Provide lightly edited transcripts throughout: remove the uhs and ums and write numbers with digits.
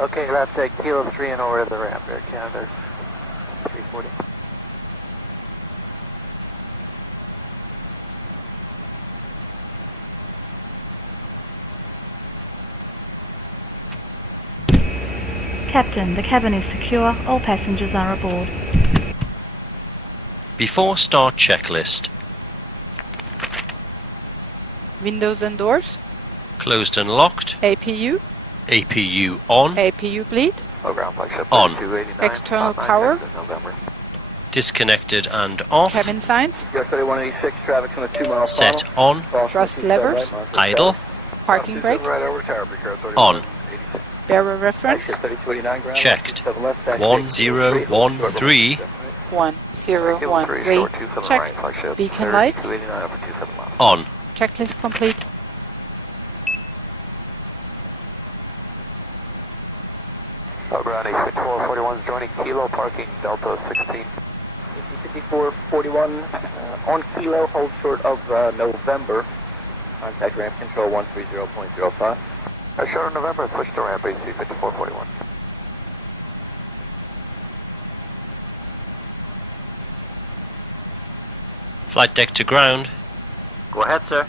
Okay, left take Kilo 3 and over to the ramp, Air Canada 340. Captain, the cabin is secure. All passengers are aboard. Before start checklist. Windows and doors. Closed and locked. APU. APU on. APU bleed. On. External power. Disconnected and off. Cabin signs. Set on. Thrust levers. Idle. Parking brake. On. Bearer reference. Checked. 1013. 1013. Check. Beacon lights. On. Checklist complete. Brownie 5441 is joining Kilo, parking Delta 16. 5441 on Kilo, hold short of November. Contact ramp control 130.05. Short of November, push to ramp AC 5441. Flight deck to ground. Go ahead, sir.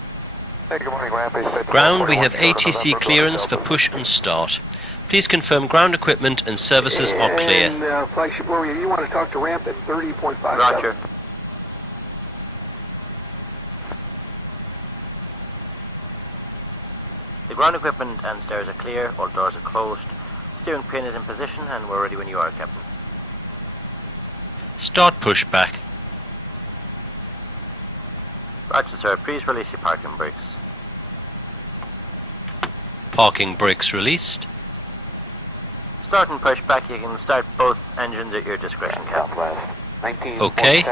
Hey, good morning, ramp AC 5441. Ground, we have ATC clearance for push and start. Please confirm ground equipment and services are clear. And flagship warrior, you want to talk to ramp at 30.5. Roger. The ground equipment and stairs are clear, all doors are closed. Steering pin is in position and we're ready when you are, Captain. Start pushback. Roger, sir. Please release your parking brakes. Parking brakes released. Start and pushback. You can start both engines at your discretion, Captain. Okay.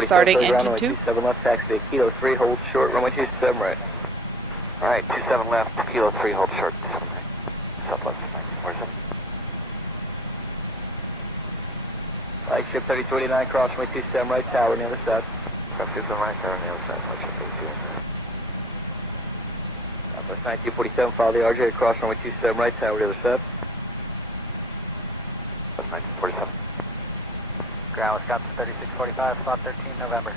Starting engine 2. 27 left, taxi to Kilo 3, hold short, runway 27 right. Alright, 27 left, Kilo 3, hold short, 7 right. Southwest, 47. Flagship 3029, cross runway 27 right, tower on the other side. Cross 27 right, tower on the other side, flagship 32. Southwest 1947, follow the RJ across runway 27 right, tower on the other side. Southwest 1947. Ground, Wisconsin 3645, slot 13, November.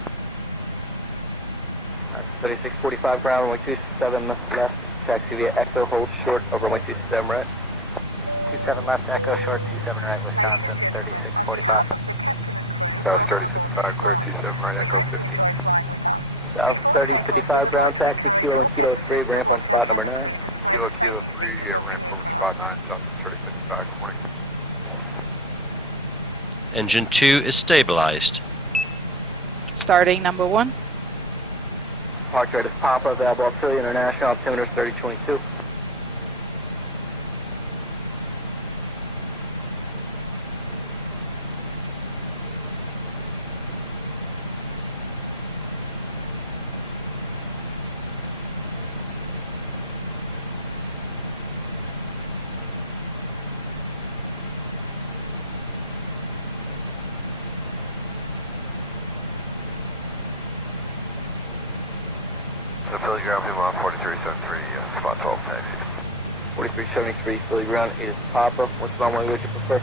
3645 ground, runway 27 left, taxi via Echo, hold short over runway 27 right. 27 left, Echo short, 27 right, Wisconsin 3645. South 3055, clear 27 right, Echo 15. South 3055 ground, taxi, Kilo and Kilo 3, ramp on spot number 9. Kilo 3, ramp over spot 9, South 3055, good morning. Engine 2 is stabilized. Starting number 1. Park rate is Papa, available Australia International, altimeter 3022. The Philly ground people on 4373, spot 12 taxi. 4373, Philly ground is Papa. What's the runway would you prefer?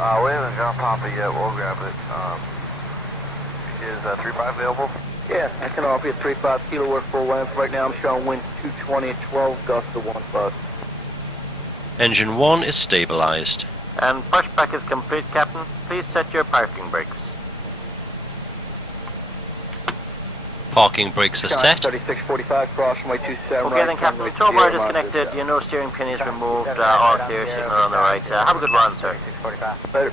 We haven't got Papa yet, we'll grab it. Is 35 available? Yeah, I can offer you 35 Kilo work full length. Right now I'm showing wind 220 at 12, gust to 15. Engine 1 is stabilized. And pushback is complete, Captain. Please set your parking brakes. Parking brakes are set. 3645, cross runway 27 Okay right. then, Captain. The tow bar disconnected. You know steering pin is removed. All clear. Signal on the right. Have a good run, sir. Later.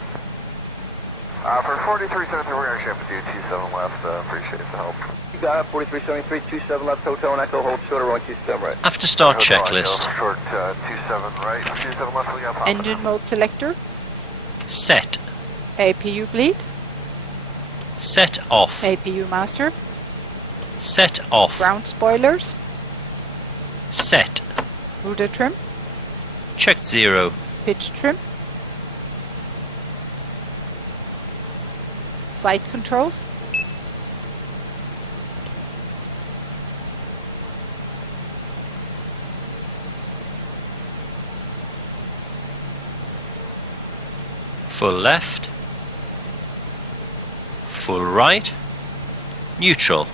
For 4373, we're going to ship with you 27 left. Appreciate the help. You got it. 4373, 27 left, hotel and Echo, hold short, runway 27 right. After start checklist. Short 27 right, 27 left, we got Papa. Engine mode selector. Set. APU bleed. Set off. APU master. Set off. Ground spoilers. Set. Rudder trim. Checked 0. Pitch trim. Flight controls. full left, full right, neutral,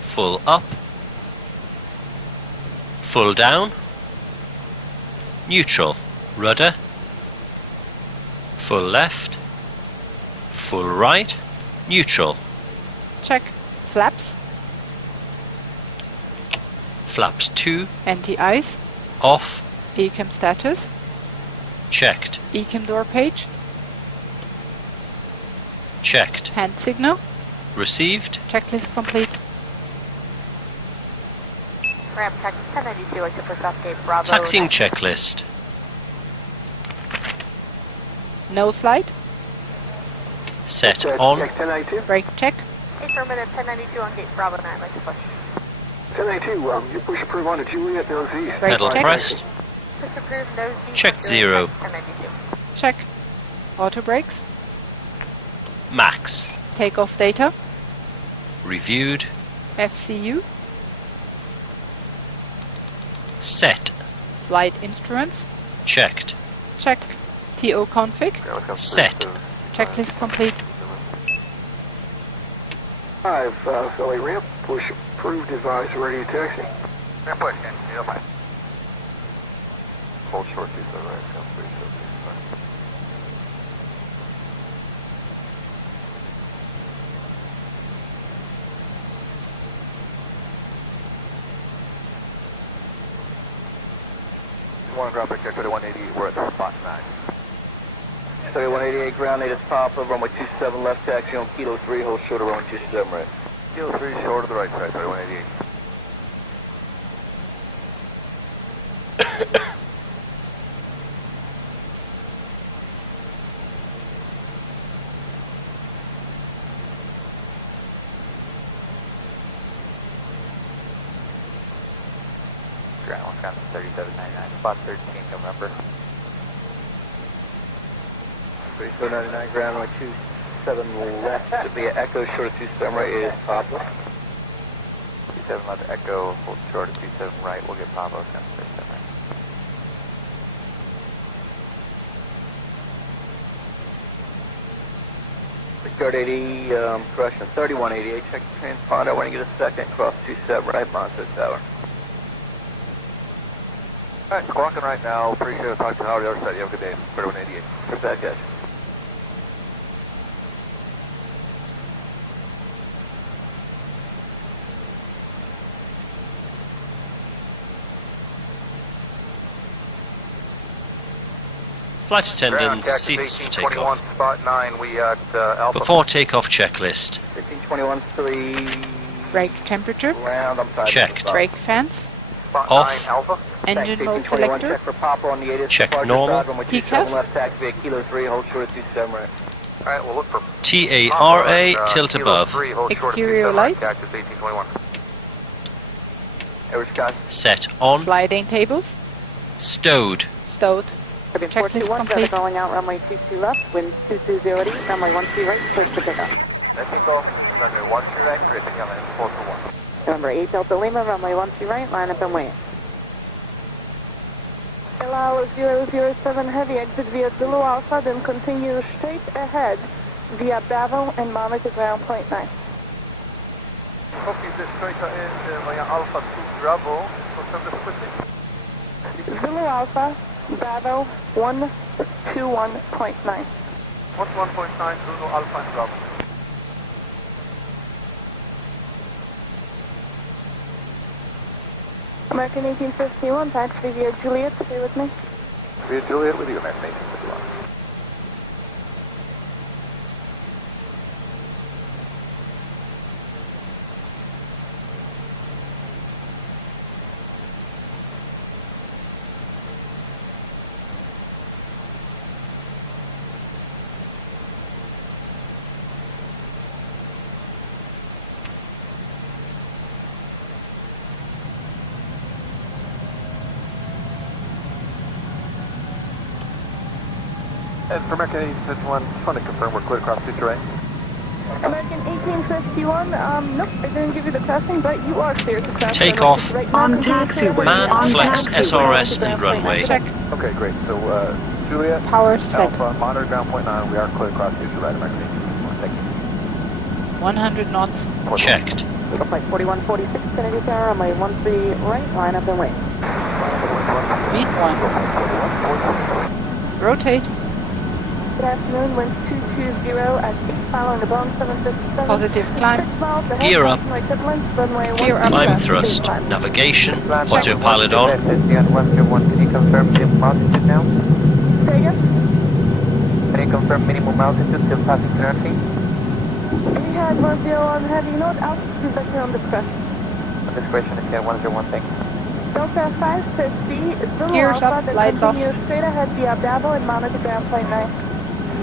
full up, full down, neutral, rudder, full left, full right, neutral, Check. Flaps. flaps 2, Anti-ice. off, Ecam status. checked, Ecam door page. checked, Hand signal. received, Checklist complete. Ramp taxi 1092, like to push off gate Bravo. taxiing checklist, No slide. set on, Check 1092. Brake check. Affirmative 1092 on gate Bravo 9, like to push. 1092, you push approve on to Juliet, northeast. Brake pedal check. pressed, Push approved, nose deep. checked Juliet 0, 1092. Check. Auto brakes. max, Takeoff data. reviewed, FCU. set, Flight instruments. checked, Check. TO config. set, Checklist complete. 5, Philly ramp, push approved, device ready to taxi. Ramp push, in, 05. Hold short, 27 right, sounds pretty short, 1 ground break, 3188, we're at the spot 9. 3188 ground, native Papa, runway 27 left, taxi on Kilo 3, hold short of runway 27 right. Kilo 3 short of the right side, 3188. Ground, Wisconsin 3799, spot 13, November. 3799 ground, runway 27 left, via Echo, short of 27 right is Papa. 27 left, Echo, hold short of 27 right, we'll get Papa, Wisconsin 37 right. Guard 80, correction, 3188, check the transponder, when you get a second, cross 27 right, Monster Tower. Alright, clocking right now, appreciate it, talk to Howard, the other side, you have a good day, 3188. Where's that guy? flight attendants, seats for takeoff, spot 9, we at Alpha. before takeoff checklist, 1521, 3, Brake temperature. round, I'm sorry. checked, Brake fans. Spot off. 9, Alpha. Engine mode 1521, selector. check for Papa on the 8th. Check departure normal. side, runway TCAS. 27 left, taxi via Kilo 3, hold short of 27 right. Alright, we'll look for TARA, tilt above, Exterior lights. set on, Sliding tables. stowed, Stowed. Checklist complete. Going out runway 22 left, wind 2208, runway 13 right, clear for takeoff. Let's take off, runway 13 right, gripping on the 421. November 8 Delta Lima, runway 13 right, line up and wait. Allow 007 heavy, exit via Zulu Alpha, then continue straight ahead via Bravo and monitor ground point 9. Copy this straight ahead via Alpha 2 Bravo, confirm this quickly. Zulu Alpha, Bravo 121.9. What's 1.9 Zulu Alpha and Bravo? American 1851, taxi via Juliet, stay with me. Via Juliet with you, American 1851. And for American 1851, just want to confirm we're clear across future right. American 1851, nope, I didn't give you the crossing, but you are clear to cross. Take off. Right now, On taxiway. man, On flex, taxiway. SRS and runway, Check. Okay, great. So, Juliet. Power set. Alpha, monitor ground point 9. We are clear across future right American. Thank you. 100 knots. Checked. Flight 4146, Kennedy Tower, runway 13 right, line up and wait. Beat 1. Rotate. Good afternoon, winds 220 at 8, following the Boeing 757. Positive climb. 6 miles ahead, Gear up. right turbulence, runway Gear up. Climb 13. thrust. Navigation. Autopilot on. Can you confirm minimum altitude now? Say again? Can you confirm minimum altitude till passing currently? We had 101 heavy note, altitude vector on the crest. Discretion is 101, thank you. Delta 550, Zulu Gears Alpha, up, then lights off. continue straight ahead via Bravo and monitor ground point 9.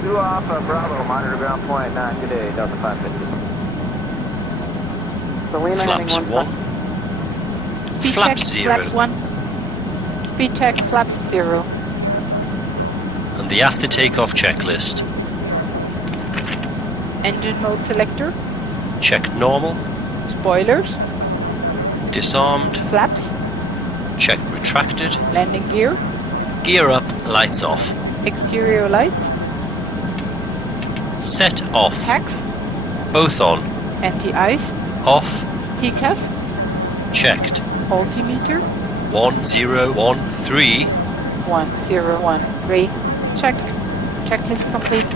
Zulu Alpha, Bravo, monitor ground point 9, good day, Delta 550. Flaps 1. Speed Flaps check. 0. Flaps 1. Speed check. Flaps 0. And the after takeoff checklist. Engine mode selector. Checked normal. Spoilers. Disarmed. Flaps. Checked retracted. Landing gear. Gear up. Lights off. Exterior lights. Set off. Tax. Both on. Anti-ice. Off. TCAS. Checked. Altimeter. 1013. 1013. Checked. Checklist complete.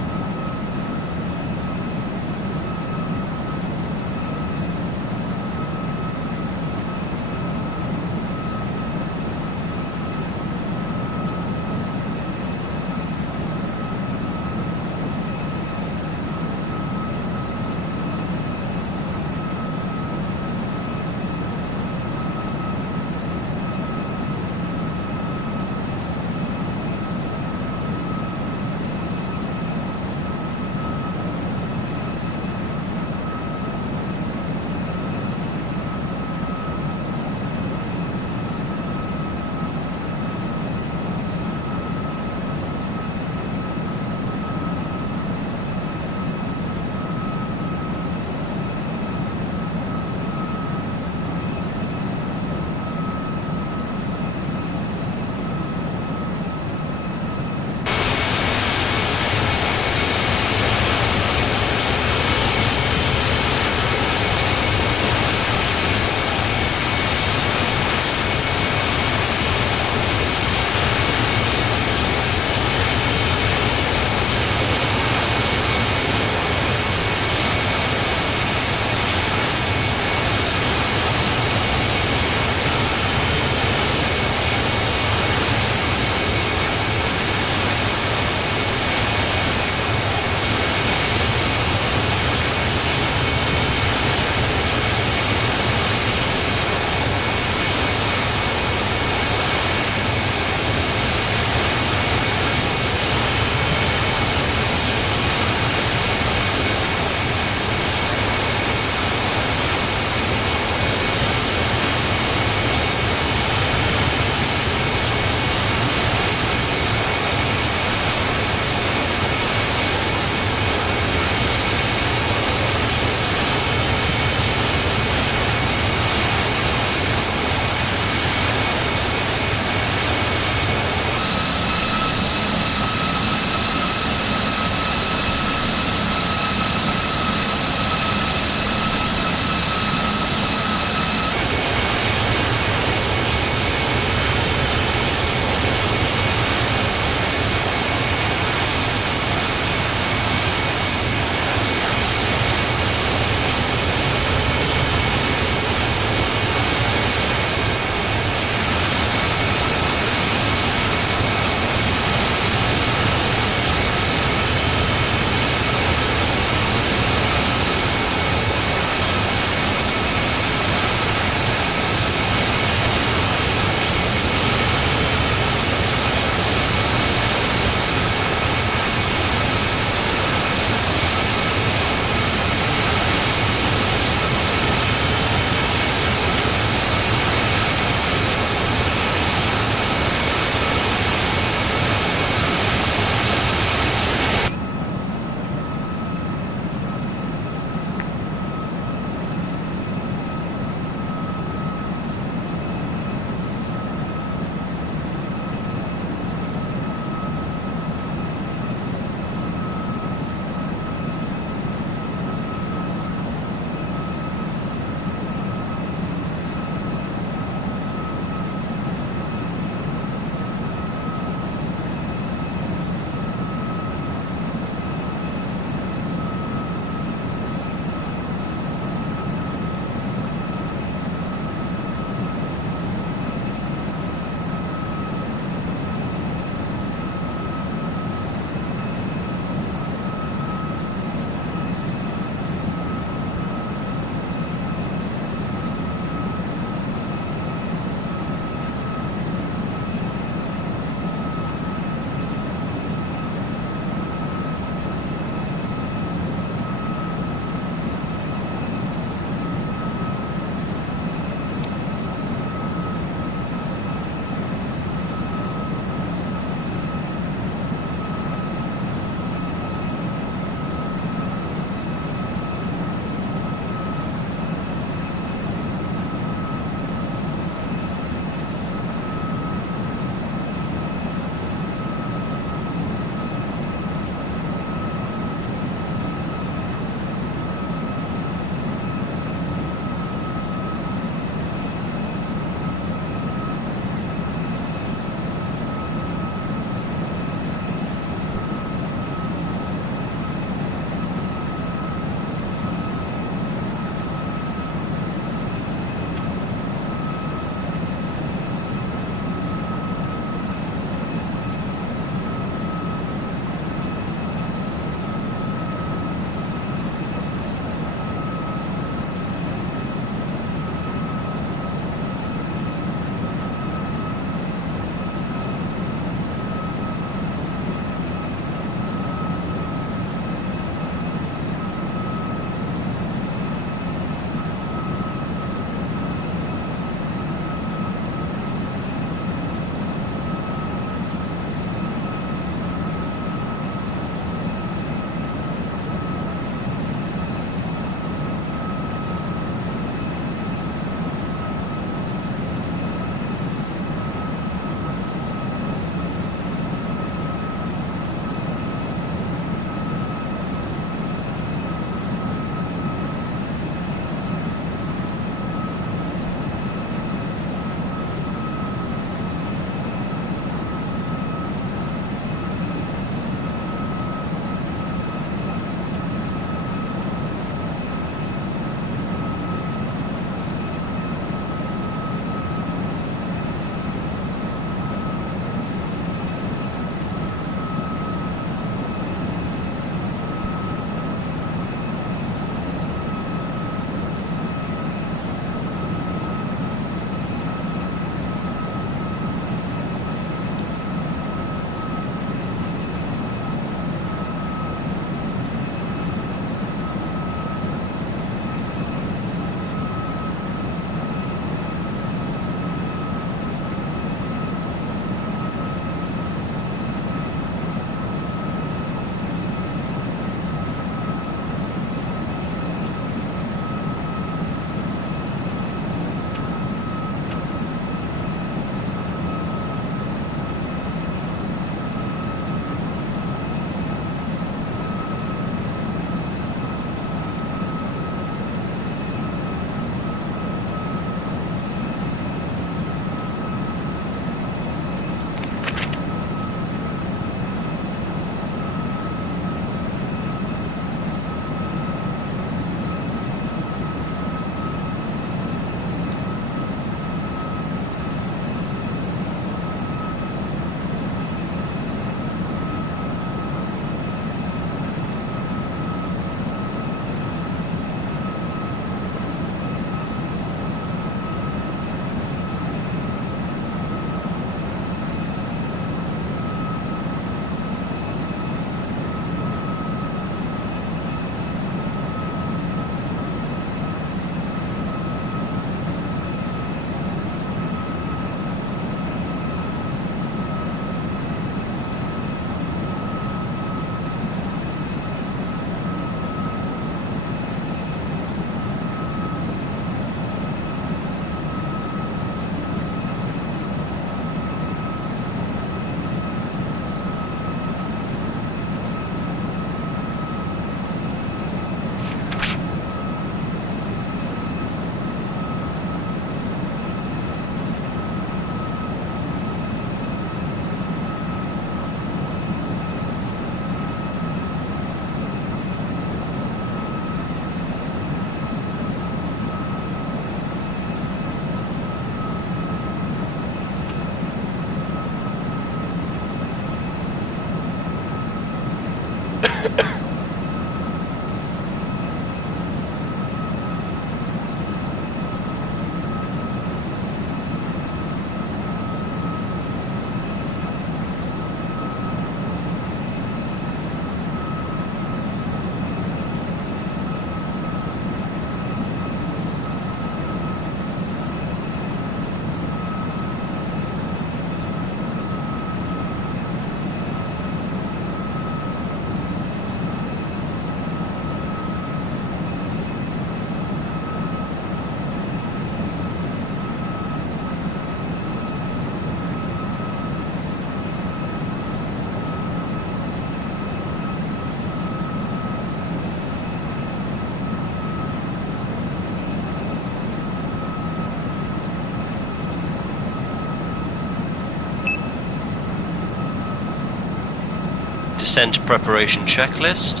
Descent preparation checklist.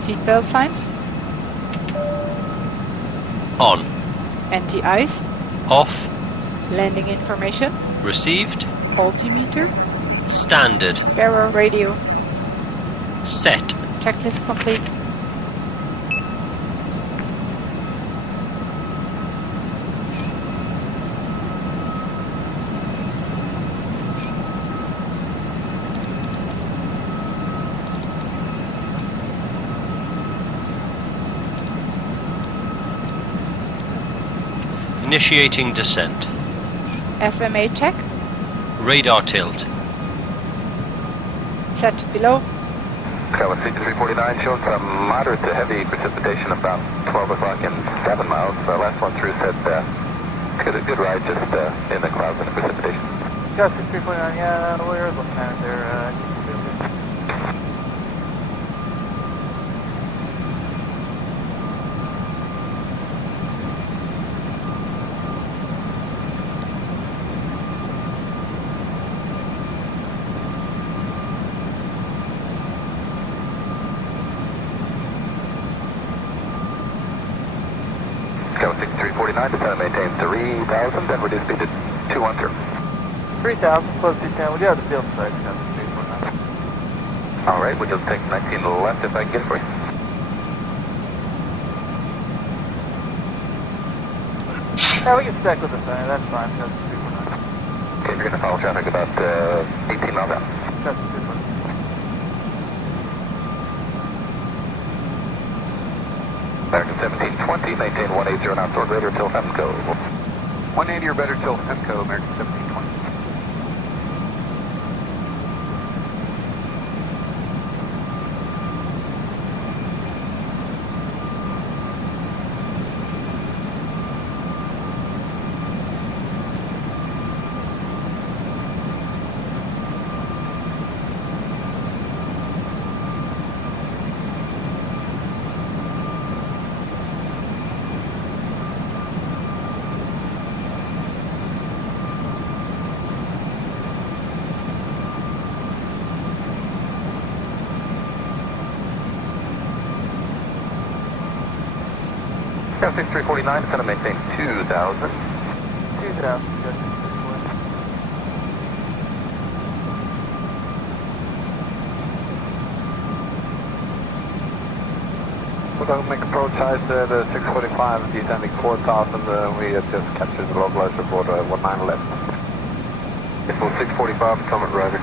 Seatbelt signs. On. Anti-ice. Off. Landing information. Received. Altimeter. Standard. Bearer radio. Set. Checklist complete. Initiating descent. FMA check. Radar tilt. Set below. Skyline 6349 showing some moderate to heavy precipitation about 12 o'clock and 7 miles. Last one through said good ride just in the clouds and the precipitation. Skyline 6349, yeah, we're looking at it there. Skyline 6349, descend and maintain 3,000, then reduce speed to 210. 3,000, close to 10. We do have the field side, Skyline 6349. All right, we'll just take 19 to the left if I can get it for you. Yeah, we can stack with the sign, that's fine, Skyline 6349. Okay, you're going to follow traffic about 18 miles out. Skyline 6349. American 1720, maintain 180 knots or greater till Femco. 180 or better till Femco, American 1720. Skyline 6349, it's going to maintain 2,000. 2,000, Skyline 6349. We're going to make approach height the 645, descending 4,000. We have just captured the localized report 19 left. It's 645, coming, Roger.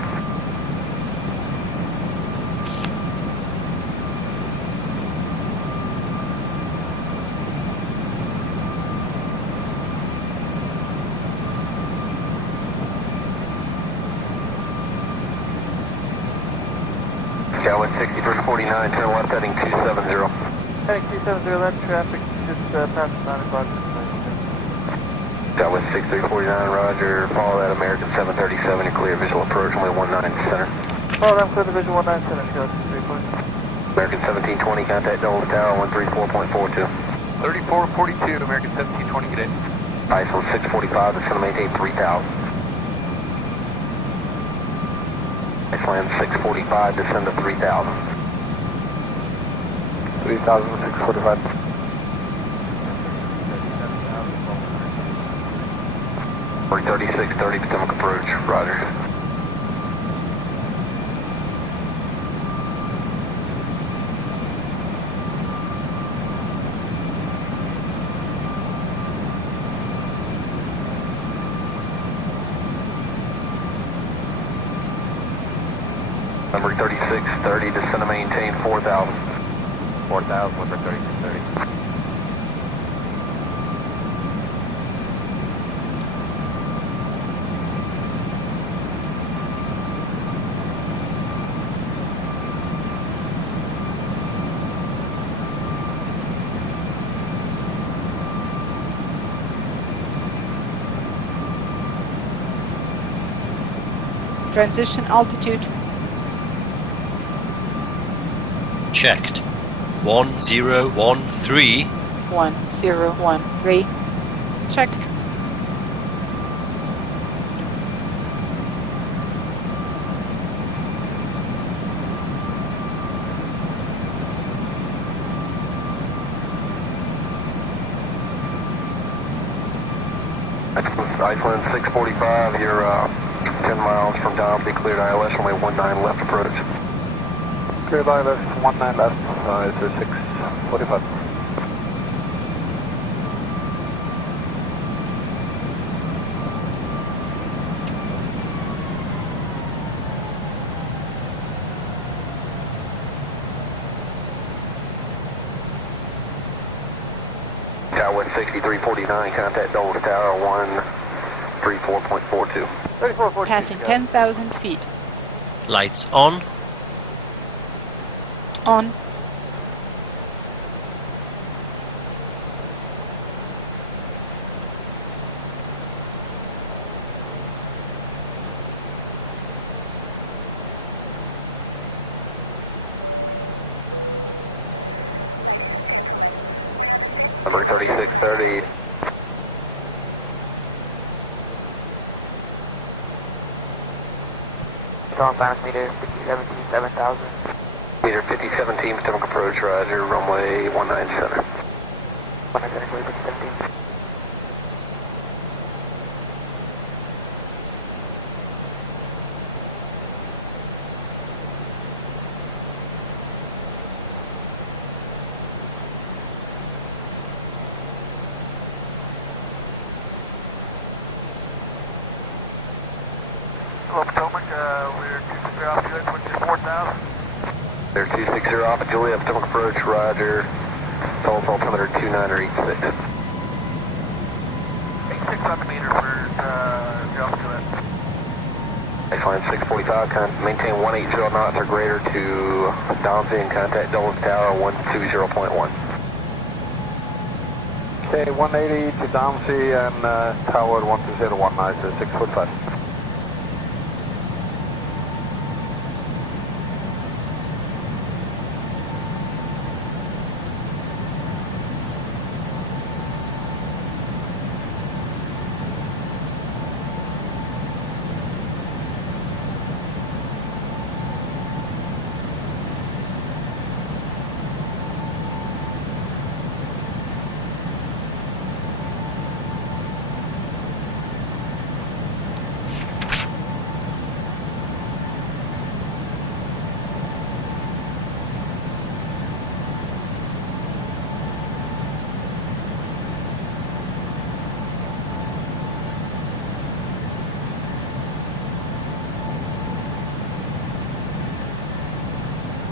Skyline 6349, turn left heading 270. Heading 270, left traffic, just past 9 o'clock. Skyline 6349, Roger. Follow that American 737, clear visual approach, only 19 center. Follow them, clear the visual 19 center, Skyline 6349. American 1720, contact Delta Tower 134.42. 3442, American 1720, good day. ISO 645, it's going to maintain 3,000. Iceland 645, descend to 3,000. 3,000, 645. We're 3630, Potomac approach, Roger. Number 3630, descend to maintain 4,000. 4,000 with the 3630. Transition altitude. Checked. 1013. 1013. Checked. Iceland 645, you're 10 miles from Dom, be cleared ILS, only 19 left approach. Cleared ILS, 19 left, it's 645. Tower 6349, contact Dulles Tower 134.42. 3442. Passing 10,000 feet. Lights on. On. Number 3630. Strong balance meter 5017, 7,000. Meter 5017, Potomac approach, roger, runway 19 center. 19 center, 5017. Hello, Potomac, we're 260 off Juliet, which is 4,000. They're 260 off at Juliet, Potomac approach, roger. Total altimeter 2986. 86 meter for off Juliet. Baseline 645, maintain 180 knots or greater to Domsey and contact Dulles Tower 120.1. Okay, 180 to Domsey and Tower 12019, so 645.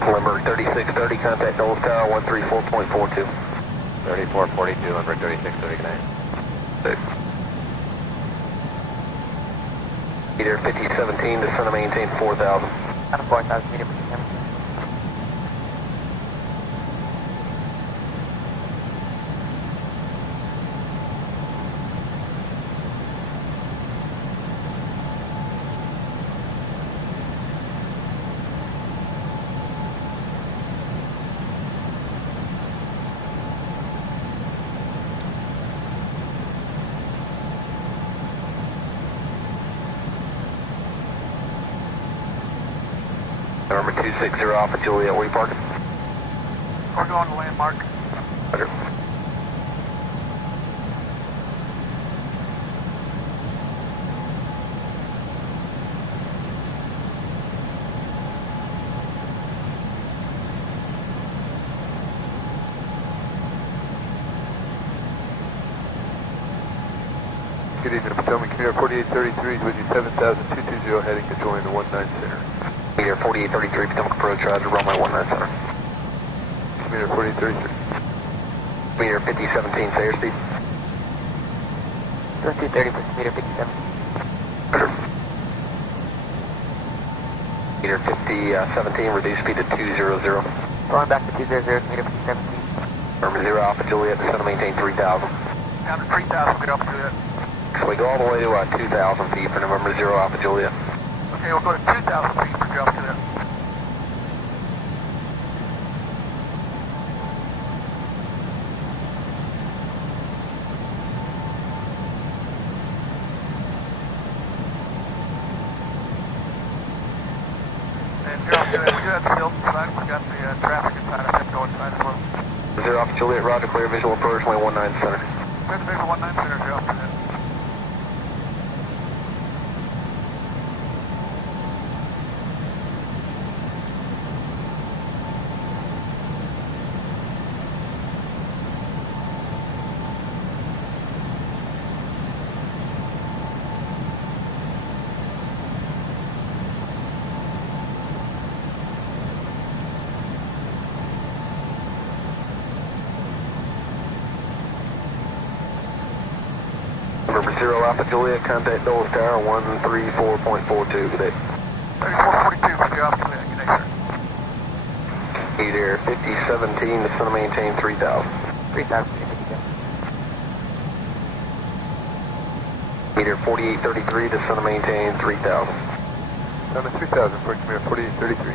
Number 3630, contact Dulles Tower 134.42. 3442, number 3630, good night. Meter 5017, descend to maintain 4,000. Out of 4,000 meter, 5017. Number 260 off at Juliet, where you parking? We're going to landmark. Roger. Good evening, Potomac here, 4833 is with you, 7,220 heading to join the 19 center. Meter 4833, become approach, roger, runway 19 center. Meter 4833. Meter 5017, say airspeed. 2030, meter 57. Meter 5017, reduce speed to 200. Going back to 200, meter 17. Number 0 Alpha Juliet, descend to maintain 3000. Down to 3000, get Alpha Juliet. So we go all the way to 2,000 feet for November 0 Alpha Juliet. Okay, we'll go to 2,000 feet for Alpha Juliet. And 0 Alpha Juliet, we do have still flag, we got the traffic inside, I have to go inside as well. 0 Alpha Juliet, roger, clear visual approach, runway 19 center. Clear the visual 19 center, 0 Alpha Juliet. November 0 Alpha Juliet, contact Dulles Tower 134.42, good day. 3442 for 0 Alpha Juliet, good day, sir. Meter 5017, descend to maintain 3000. 3000, Meter 4833, descend to maintain 3000. down to 3000 for meter 4833.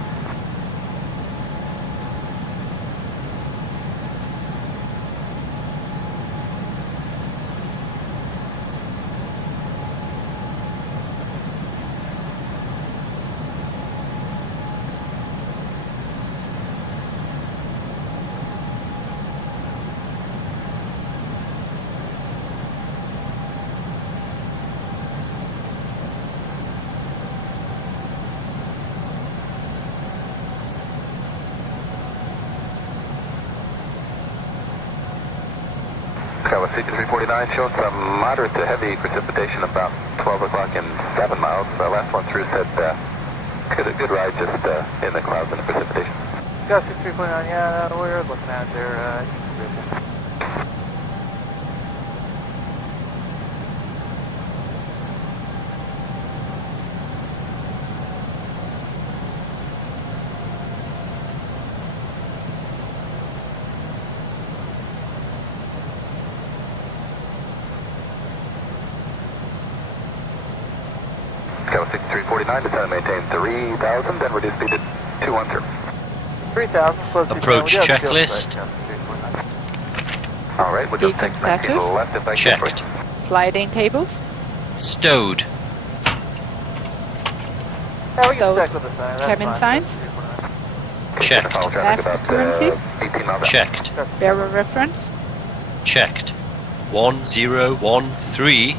Skyline 6349 showing some moderate to heavy precipitation about 12 o'clock and 7 miles. Last one through said good ride just in the clouds and the precipitation. Got 6349, yeah, we're looking at there. Skyline 6349, descend and maintain 3000, then reduce speed to 210. 3000, close to Approach 2,000. checklist. All right, we'll just Beacon take 90 to the status. left and thank Checked. you. Sliding tables. Stowed. Yeah, we can Stowed. check with the sign. That's Cabin fine. signs. Checked. Follow traffic Left about, currency. 18 miles out. Checked. Bearer reference. Checked. 1013.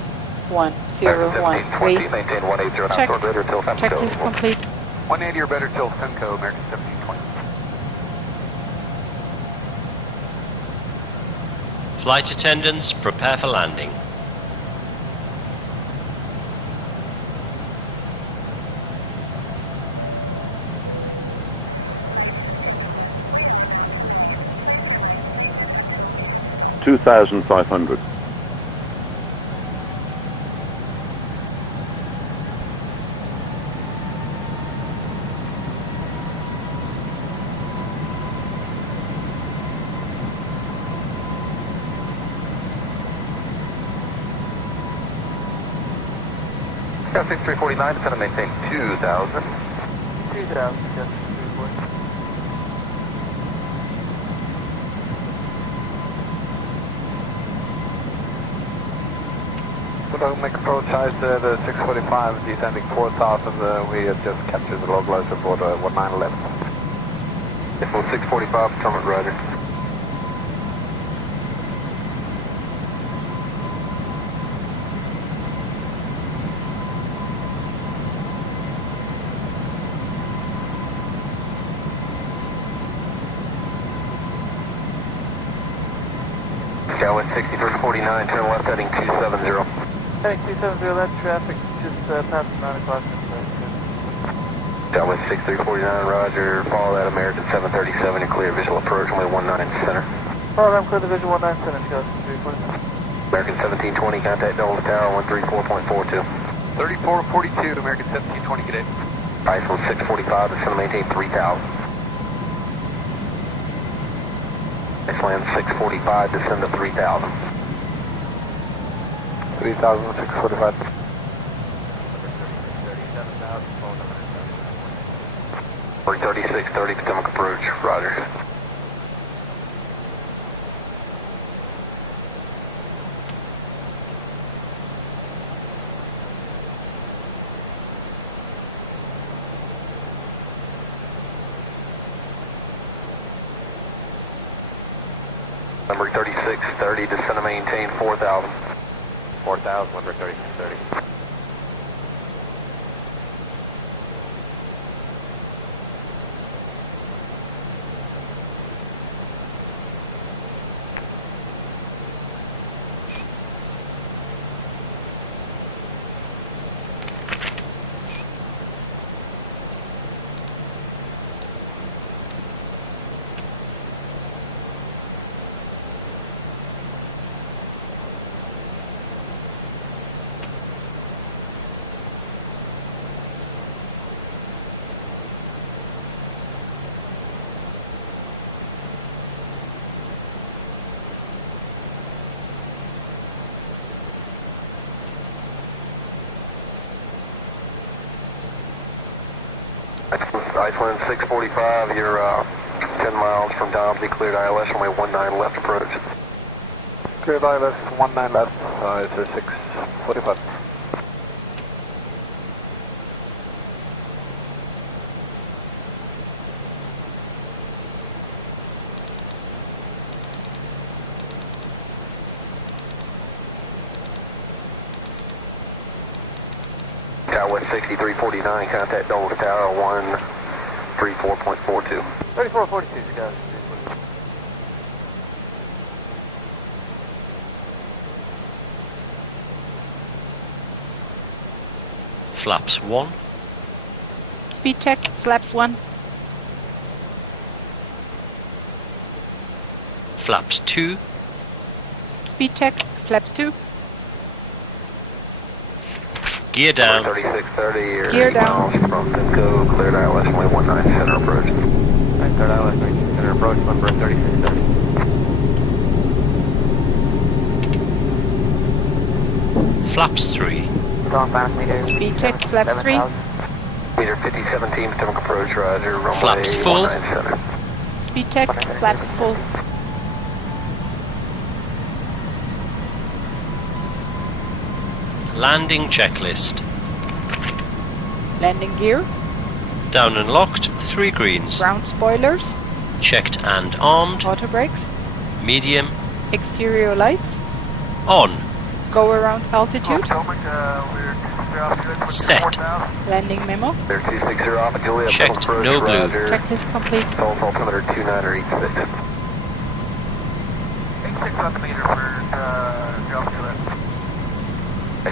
1013. Maintain 180 and Checked. outdoor greater till Femco. Checklist complete. 180 or better till Femco, American 1720. Flight attendants, prepare for landing. $2,500. Sky 6349, descend and maintain 2000. 2000, just 340. So make approach height the 645, descending 4000. We have just captured the localizer for 1911. Info 645, Trumpet Rider. Skyway 6349, turn left heading 270. Heading 270, that traffic just past 9 o'clock. Southwest 6349, roger. Follow that American 737 and clear visual approach, runway 19 center. Follow them, clear the visual 19 center, Scott. American 1720, contact Delta Tower 134.42. 3442, American 1720, good day. Iceland 645, descend to maintain 3000. Iceland 645, descend to 3000. 3645. 3630, Potomac approach, roger. Number 3630, descend to maintain 4000. 4000, number 3630. Iceland 645, you're 10 miles from Domsey, cleared ILS, runway 19 left approach. Cleared ILS 19 left, it's 645. Southwest 6349, contact Delta Tower 134.42. 3442, Scott. Flaps 1, Speed check, flaps 1. flaps 2, Speed check, flaps 2. gear down, 3630, you're Gear 8 down. miles from Simcoe, cleared ILS, runway 19 center approach. Right, third ILS 19 center approach, number 3630. flaps 3, Speed check, flaps 3. Meter 5017, Potomac approach, roger, runway Flaps full. 19 center. Speed check, flaps full. landing checklist, Landing gear, down and locked, 3 greens, ground spoilers, checked and armed, auto brakes, medium, exterior lights, on, go around altitude, set, landing memo, They're 260 off of Juliet, checked, approach, no blue, roger. checklist complete. False altimeter 29 or 86. 86 altimeter for Delta Juliet.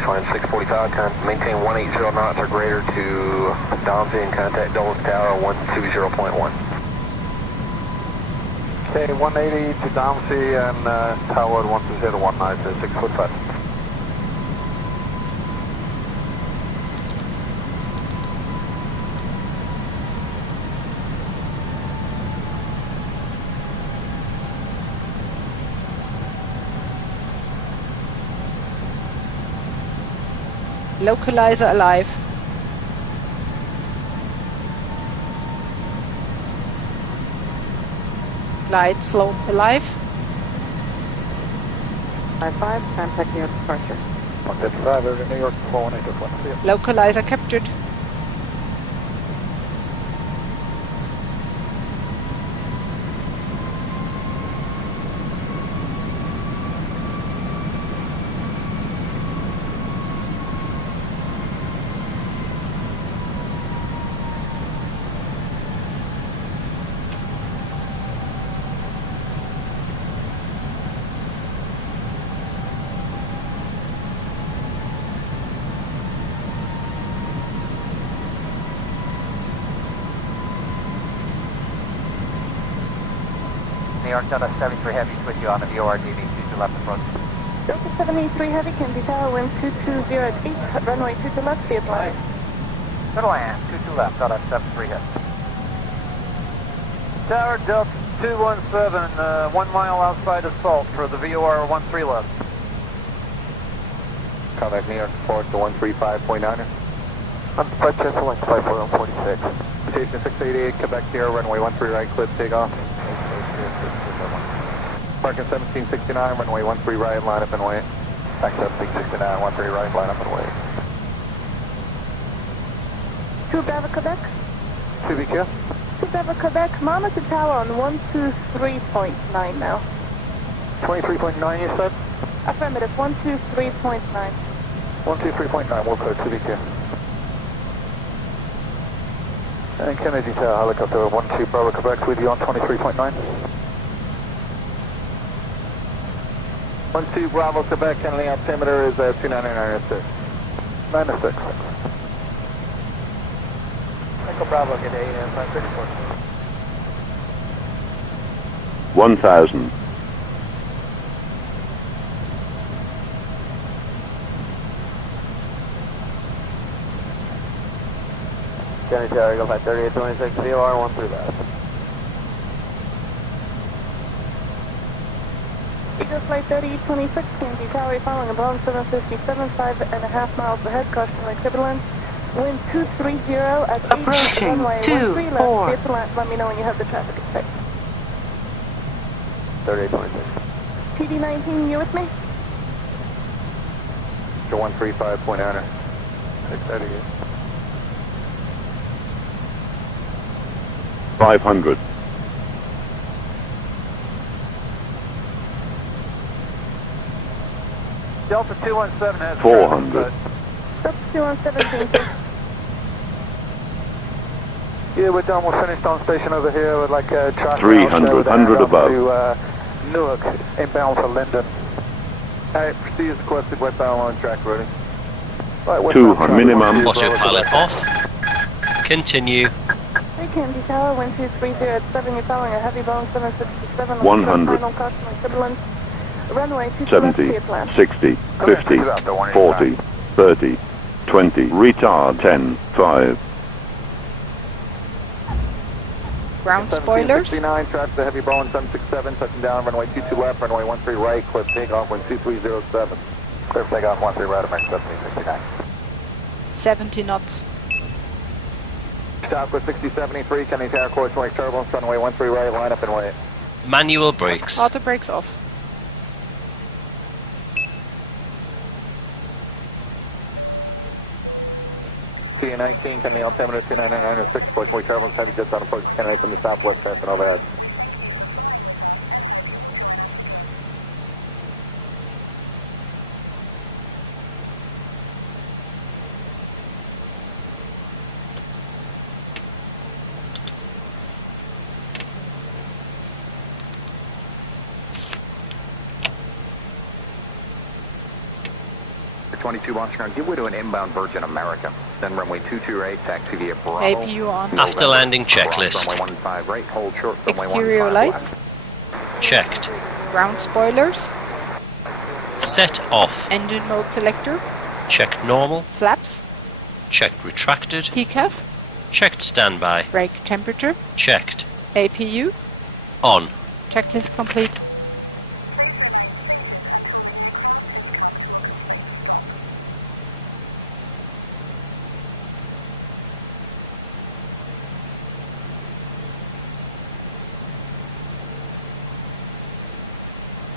Line 645, maintain 180 knots or greater to Domsey and contact Dulles Tower 120.1. Okay, 180 to Domsey and Tower 12019, 645. Localizer alive. Glide slope alive. 55, contact New York departure. 155 over to New York, 418 to Localizer captured. New York, Delta 73 Heavy, with you on the VOR DV, 22 left approach. Delta 73 Heavy, Kennedy Tower, wind 220 at 8, runway 22 left, via line. Middle land, 22 left, Delta 73 Heavy. Tower Delta 217, 1 mile outside of Salt for the VOR 13 left. Contact New York, forward to 135.9er. I'm flight check for 154 on 46. Station 688, Quebec Sierra, runway 13 right, clip takeoff. Parking 1769, runway 13 right, line up and wait. Back 1769, 13 right, line up and wait. 2 Bravo Quebec. 2BQ. 2 Bravo Quebec, monitor tower on 123.9 now. 23.9 you said? Affirmative, 123.9. 123.9, we'll code 2BQ. And Kennedy Tower, helicopter 12 Bravo Quebec with you on 23.9. 12 Bravo Quebec, Kennedy altimeter is 299.6. 9-6. Echo Bravo, good day, 534. 1000. Kennedy Tower, Eagle 53826, VOR 13 left. Eagle Flight 3826, Kennedy Tower, following a Boeing 757, 5.5 miles ahead, cautionary turbulence. Wind 230 at 8, Approaching runway 13 left, 24. clear to land. Let me know when you have the traffic in sight. 3826. PD19, you with me? To 135.9er. 638. 500. Delta 217 has 400. Delta 217, Yeah, we're done. We're finished on station over here with like a traffic. 300, 100 above. To Newark, inbound for Linden. Alright, proceed as requested, westbound on track routing. Right, 200 minimum. Autopilot off. Continue. Hey, Kennedy Tower, wind 230 at 7, you're following a heavy Boeing 767. 100. Final cautionary turbulence. Runway 22 left, 70, clear to land. 60, 50, 40, 30, 20, retard 10, 5. Ground spoilers. 69, traffic the heavy Boeing 767, touching down, runway 22 left, runway 13 right, clip takeoff, wind 2307. Clip takeoff, 13 right, American 1769. 70 knots. Southwest 6073, Kennedy Tower, course wing turbulence, runway 13 right, line up and wait. Manual brakes. Auto brakes off. T19, Kennedy altimeter 299.6, course wing turbulence, heavy jets on approach Kennedy from the southwest, passing overhead. Number 22 launching ground, give way to an inbound Virgin America. Then runway 228, taxi via Bravo. APU on. After landing checklist. Runway 15 right, hold short, runway Exterior 15 lights. left. Checked. Ground spoilers. Set off. Engine mode selector. Checked normal. Flaps. Checked retracted. TCAS. Checked standby. Brake temperature. Checked. APU. On. Checklist complete.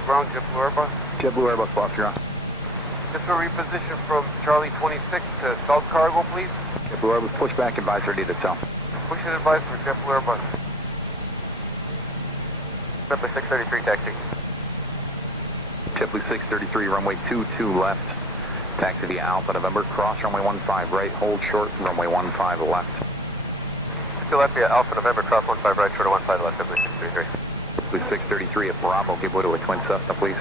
Ground JetBlue Airbus. JetBlue Airbus, boss, you're on. Just a reposition from Charlie 26 to South Cargo, please. JetBlue Airbus, push back, advisory to tell. Push and advise for JetBlue Airbus. Number 633, taxi. JetBlue 633, runway 22 left. Taxi via Alpha November, cross runway 15 right, hold short, runway 15 left. Still left via Alpha November, cross 15 right, short of 15 left, JetBlue 633. JetBlue 633 at Bravo, give way to a twin Cessna, please.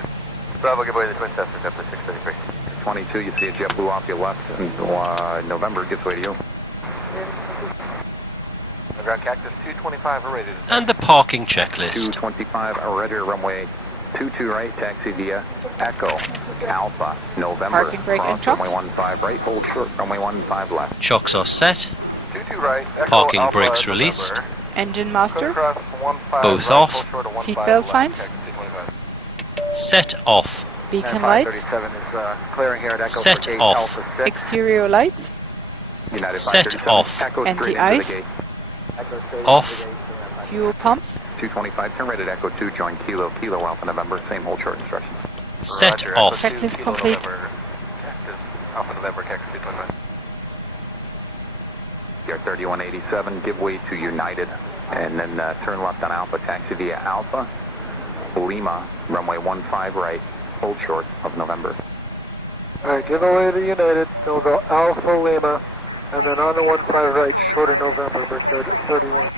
Bravo, give way to the twin Cessna, JetBlue 633. 22, you see a JetBlue off your left, and November gives way to you. ground cactus 225 are rated. And the parking checklist. 225 Roger, runway 22 right, taxi via Echo, Alpha, November. Parking brake and Cross runway chocks. 15 right, hold short, runway 15 left. Chocks are set. 22 right, Echo, Parking Alpha, brakes November. released. Engine master. Cross 15 Both right, off. hold short of 15 Seatbelt left, signs. taxi 225. Set off. Beacon lights. 537 is clearing here at Echo Set for gate off. Alpha 6. Exterior lights. United Set 537, off. Echo straight into the Anti-ice. gate. Echo straight Off. into the gate, Fuel pumps. 225, turn right at Echo 2, join Kilo, Kilo Alpha November, same hold short instructions. Set Roger, off. Echo 2, Checklist Kilo complete. November, cactus, Alpha November, taxi 225. Yard 3187, give way to United, and then turn left on Alpha, taxi via Alpha, Lima, runway 15 right, hold short of November. Alright, give away to United, then we'll go Alpha Lima, and then on the 15 right, short of November, Bridge 31.